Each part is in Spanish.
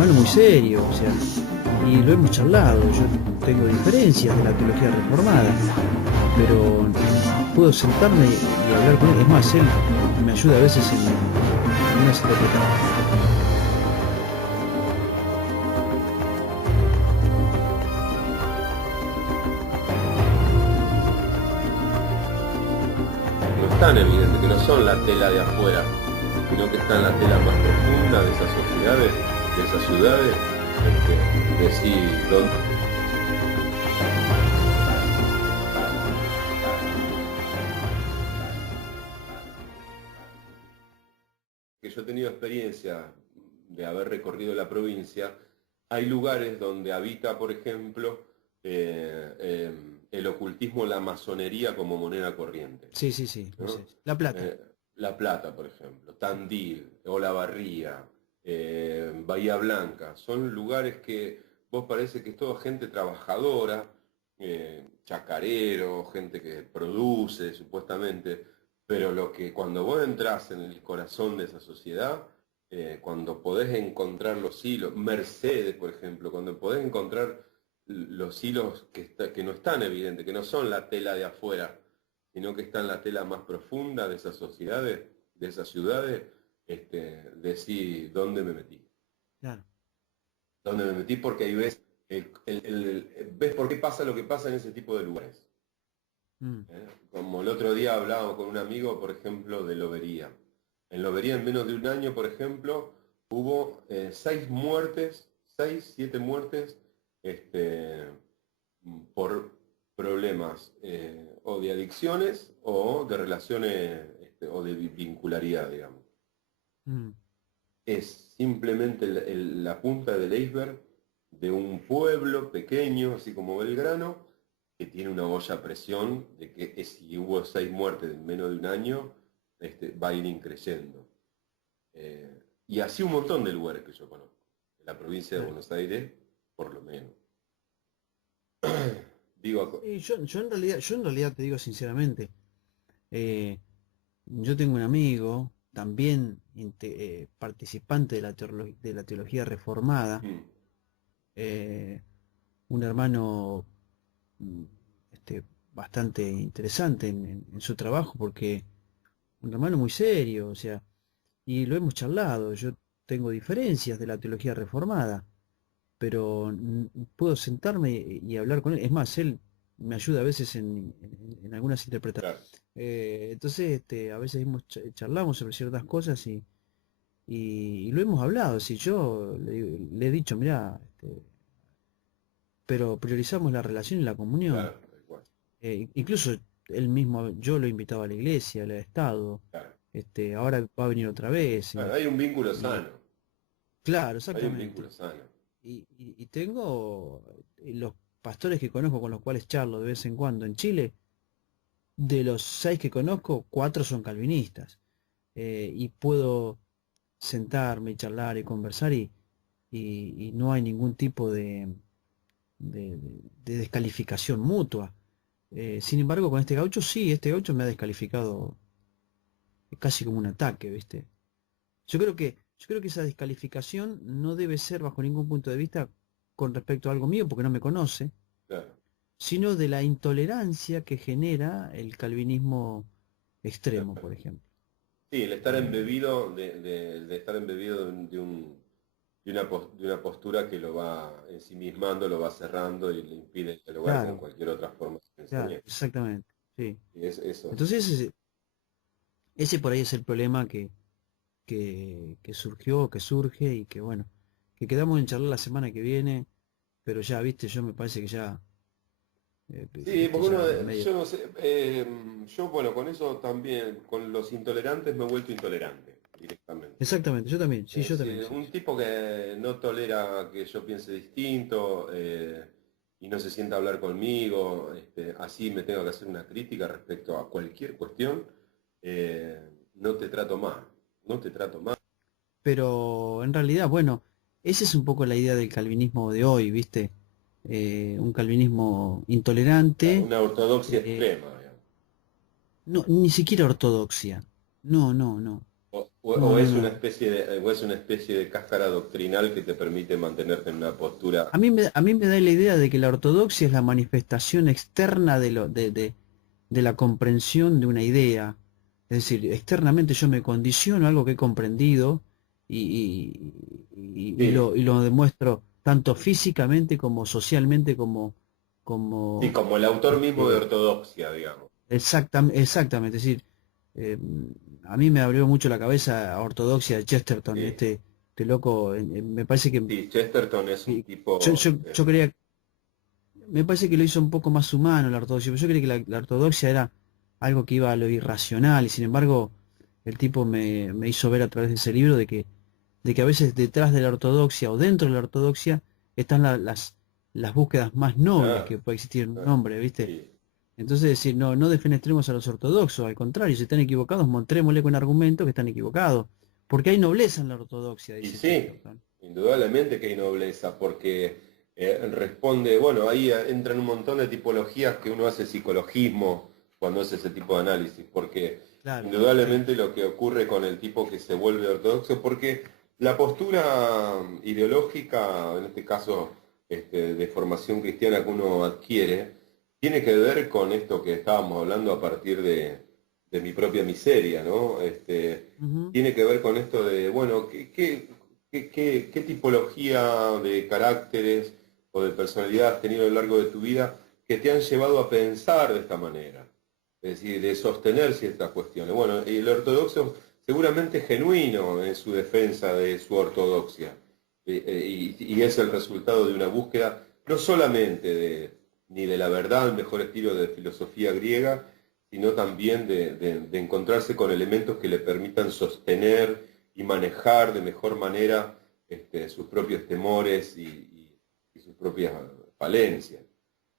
hermano muy serio, o sea, y lo hemos charlado. Yo tengo diferencias de la teología reformada, pero puedo sentarme y hablar con él. Es más, él me ayuda a veces en unas interpretaciones. No es tan evidente, que no son la tela de afuera, sino que están la tela más profunda de esas sociedades, de esas ciudades, decir dónde. Que yo he tenido experiencia de haber recorrido la provincia, hay lugares donde habita, por ejemplo, el ocultismo, la masonería como moneda corriente, Sí, sí, sí, lo sé. ¿no? La Plata. Eh, La Plata, por ejemplo, Sí. Tandil, Olavarría, Bahía Blanca, son lugares que vos parece que es toda gente trabajadora, chacarero, gente que produce supuestamente, pero lo que cuando vos entrás en el corazón de esa sociedad, cuando podés encontrar los hilos, Mercedes, por ejemplo, cuando podés encontrar los hilos que no están evidentes, que no son la tela de afuera, sino que están la tela más profunda de esas sociedades, de esas ciudades, decir dónde me metí. Claro. Dónde me metí porque ahí ves, ves por qué pasa lo que pasa en ese tipo de lugares. Mm. Como el otro día hablábamos con un amigo, por ejemplo, de Lobería. En Lobería, en menos de un año, por ejemplo, hubo 6 muertes, 6, 7 muertes, este, por problemas o de adicciones o de relaciones o de vincularidad, digamos. Mm. Es simplemente la punta del iceberg de un pueblo pequeño, así como Belgrano, que tiene una olla a presión de que si hubo 6 muertes en menos de un año, va a ir increciendo. Y así un montón de lugares que yo conozco. En la provincia de Claro. Buenos Aires, por lo menos. Digo, Y yo en realidad te digo sinceramente, eh, yo tengo un amigo, también participante de la teología reformada, mm, eh, un hermano mm, bastante interesante en su trabajo, porque un hermano muy serio, o sea, y lo hemos charlado. Yo tengo diferencias de la teología reformada, pero puedo sentarme y hablar con él. Es más, él me ayuda a veces en algunas interpretaciones. claro. Entonces, a veces charlamos sobre ciertas cosas y lo hemos hablado. Si yo le he dicho, mira, pero priorizamos la relación y la comunión. Claro, tal cual, Incluso él mismo, yo lo he invitado a la iglesia, le he estado. claro. Ahora va a venir otra vez. Claro, hay un vínculo Y sano, claro, hay un vínculo exactamente. sano. Y tengo los pastores que conozco con los cuales charlo de vez en cuando en Chile. De los 6 que conozco, 4 son calvinistas. Y puedo sentarme y charlar y conversar y no hay ningún tipo de descalificación mutua. Sin embargo, con este gaucho sí, este gaucho me ha descalificado casi como un ataque, ¿viste? Yo creo que esa descalificación no debe ser bajo ningún punto de vista con respecto a algo mío, porque no me conoce, Claro. sino de la intolerancia que genera el calvinismo extremo, por ejemplo. Sí, el estar Eh, embebido de estar embebido de una postura que lo va ensimismando, lo va cerrando y le impide dialogar con claro, cualquier otra forma de claro, pensamiento. exactamente, sí. Y es eso. Entonces ese por ahí es el problema que surgió, que surge y que bueno, que quedamos en charlar la semana que viene, pero ya, viste, yo me parece que ya, Sí, viste, porque uno, ya medio... yo no sé, yo bueno, con eso también, con los intolerantes me he vuelto intolerante directamente. Exactamente, yo también, sí, Es yo también, decir, sí. un tipo que no tolera que yo piense distinto y no se sienta a hablar conmigo, así me tengo que hacer una crítica respecto a cualquier cuestión, no te trato mal, no te trato mal. Pero en realidad, bueno, esa es un poco la idea del calvinismo de hoy, ¿viste? Un calvinismo Claro, intolerante, una ortodoxia eh, extrema, digamos. no, ni siquiera ortodoxia. No, no, no. No, o no, es una no. especie o es una especie de cáscara doctrinal que te permite mantenerte en una postura. A mí me da la idea de que la ortodoxia es la manifestación externa de la comprensión de una idea. Es decir, externamente yo me condiciono a algo que he comprendido Sí, y lo demuestro tanto físicamente como socialmente sí, como como el autor mismo de este, ortodoxia, digamos. exactamente. Es decir, eh, a mí me abrió mucho la cabeza ortodoxia de Chesterton, Sí, este loco, me parece sí, Chesterton es un que tipo, yo creía, me parece que lo hizo un poco más humano la ortodoxia. Yo creía que la ortodoxia era algo que iba a lo irracional y sin embargo el tipo me hizo ver a través de ese libro de que a veces detrás de la ortodoxia o dentro de la ortodoxia están las búsquedas más nobles claro, que puede existir en un claro, hombre, ¿viste? sí. Entonces decir, no defenestremos a los ortodoxos, al contrario, si están equivocados, mostrémosle con argumentos que están equivocados. Porque hay nobleza en la ortodoxia, Y dice sí, Chesterton. indudablemente que hay nobleza, porque responde, bueno, ahí entran un montón de tipologías que uno hace psicologismo cuando hace ese tipo de análisis, porque Claro, sí. indudablemente lo que ocurre con el tipo que se vuelve ortodoxo, porque la postura ideológica, en este caso de formación cristiana que uno adquiere, tiene que ver con esto que estábamos hablando a partir de mi propia miseria, ¿no? Ujú. Tiene que ver con esto de, bueno, qué tipología de caracteres o de personalidad has tenido a lo largo de tu vida que te han llevado a pensar de esta manera? Es decir, de sostener ciertas cuestiones. Bueno, y el ortodoxo seguramente es genuino en su defensa de su ortodoxia. Y es el resultado de una búsqueda no solamente ni de la verdad, el mejor estilo de filosofía griega, sino también de encontrarse con elementos que le permitan sostener y manejar de mejor manera sus propios temores y sus propias falencias.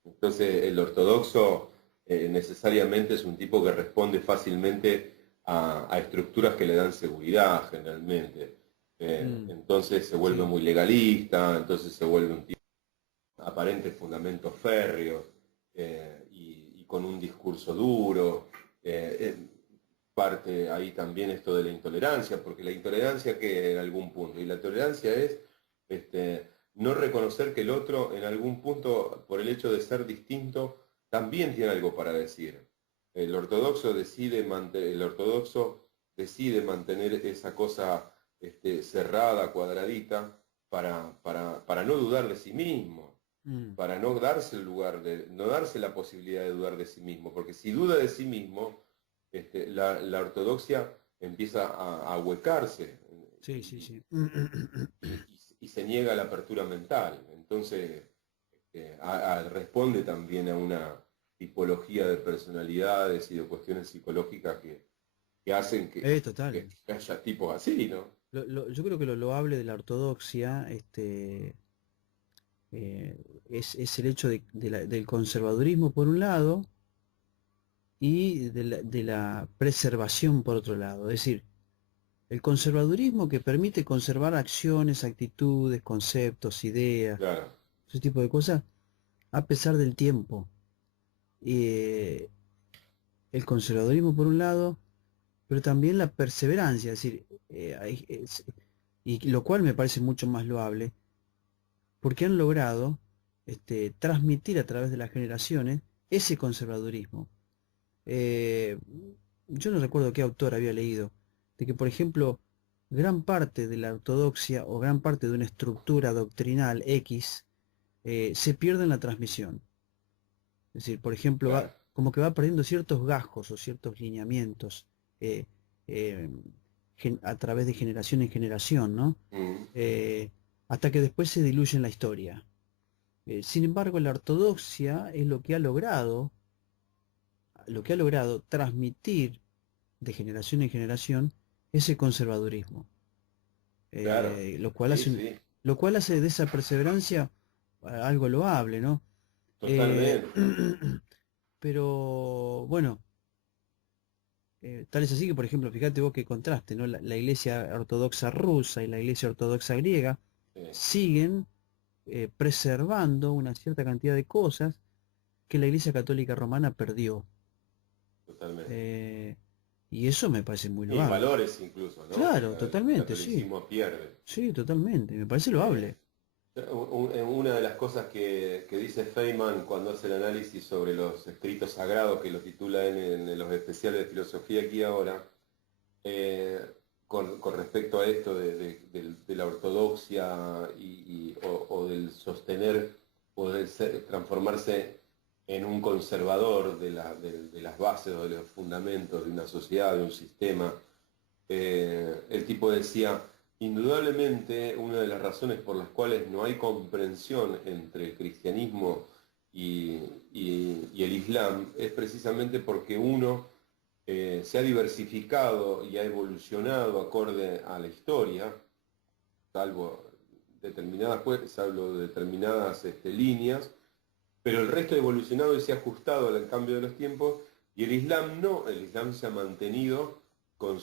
Entonces, el ortodoxo necesariamente es un tipo que responde fácilmente a estructuras que le dan seguridad, generalmente. Mm, Entonces se vuelve sí. muy legalista, entonces se vuelve un tipo de aparentes fundamentos férreos y con un discurso duro. Eh, eh, parte ahí también esto de la intolerancia, porque la intolerancia que en algún punto, y la tolerancia es no reconocer que el otro en algún punto, por el hecho de ser distinto, también tiene algo para decir. El ortodoxo decide mantener esa cosa cerrada, cuadradita, para no dudar de sí mismo, Mm, para no darse el lugar no darse la posibilidad de dudar de sí mismo, porque si duda de sí mismo, la ortodoxia empieza a huecarse sí, sí, sí. y se niega a la apertura mental. Entonces, responde también a una tipología de personalidades y de cuestiones psicológicas que hacen Total. que haya tipos así, ¿no? Yo creo que lo loable de la ortodoxia, es el hecho del conservadurismo por un lado y de la preservación por otro lado. Es decir, el conservadurismo que permite conservar acciones, actitudes, conceptos, ideas, Claro, ese tipo de cosas, a pesar del tiempo. Eh, el conservadurismo por un lado, pero también la perseverancia, es decir, y lo cual me parece mucho más loable, porque han logrado transmitir a través de las generaciones ese conservadurismo. Eh, yo no recuerdo qué autor había leído, de que, por ejemplo, gran parte de la ortodoxia o gran parte de una estructura doctrinal X se pierde en la transmisión. Es decir, por ejemplo, claro. como que va perdiendo ciertos gajos o ciertos lineamientos eh, eh, a través de generación en generación, ¿no? Mm, Eh, hasta que después se diluye en la historia. Sin embargo, la ortodoxia es lo que ha logrado transmitir de generación en generación ese conservadurismo, claro, eh, lo cual sí, hace, sí, lo cual hace de esa perseverancia algo loable, ¿no? Eh, totalmente. pero bueno, tal es así que, por ejemplo, fíjate vos qué contraste, ¿no? La iglesia ortodoxa rusa y la iglesia ortodoxa griega Sí, siguen preservando una cierta cantidad de cosas que la iglesia católica romana perdió. totalmente. Eh, Y eso me parece muy Y loable. valores incluso, ¿no? Claro, El totalmente, sí. catolicismo pierde. Sí, totalmente. Me parece Eh, loable. Una de las cosas que dice Feynman cuando hace el análisis sobre los escritos sagrados, que lo titula en los especiales de filosofía aquí ahora, eh, con respecto a esto de la ortodoxia o del sostener o del transformarse en un conservador de las bases o de los fundamentos de una sociedad, de un sistema, el tipo decía, indudablemente una de las razones por las cuales no hay comprensión entre el cristianismo y el Islam es precisamente porque uno se ha diversificado y ha evolucionado acorde a la historia, salvo salvo determinadas líneas, pero el resto ha evolucionado y se ha ajustado al cambio de los tiempos, y el Islam no, el Islam se ha mantenido con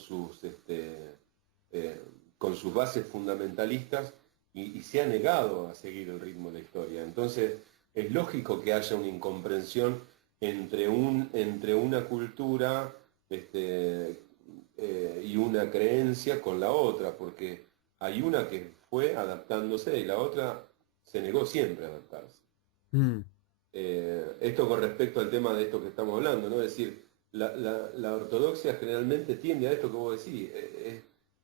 eh, con sus bases fundamentalistas y se ha negado a seguir el ritmo de la historia. Entonces, es lógico que haya una incomprensión entre una cultura y una creencia con la otra, porque hay una que fue adaptándose y la otra se negó siempre a adaptarse. Mm, Esto con respecto al tema de esto que estamos hablando, ¿no? Es decir, la ortodoxia generalmente tiende a esto que vos decís,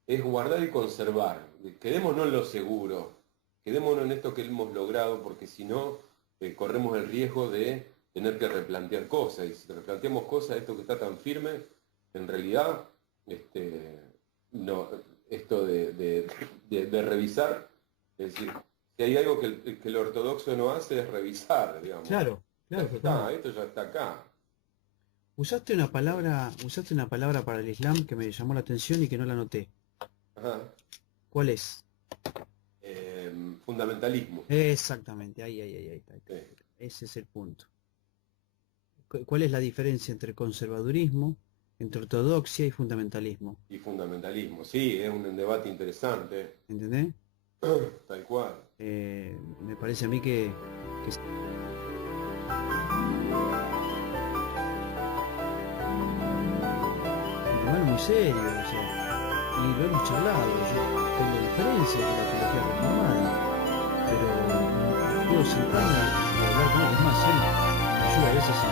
es guardar y conservar. Quedémonos en lo seguro, quedémonos en esto que hemos logrado, porque si no, corremos el riesgo de tener que replantear cosas. Y si replanteamos cosas, esto que está tan firme, en realidad, no, esto de revisar, es decir, si hay algo que el ortodoxo no hace es revisar, digamos. claro, Ya claro, está, totalmente. esto ya está acá. Usaste una palabra para el Islam que me llamó la atención y que no la noté. Ajá. ¿Cuál es? Fundamentalismo. Exactamente, ahí está. Sí. Ese es el punto. ¿Cuál es la diferencia entre conservadurismo, entre ortodoxia y fundamentalismo? Y fundamentalismo, sí, es un debate interesante, ¿Entendés? tal cual. Me parece a mí que es un hermano muy serio, o sea, y lo hemos charlado. Yo tengo diferencias con la teología reformada, pero puedo sentarme y hablar con él. Es más, él me ayuda a veces en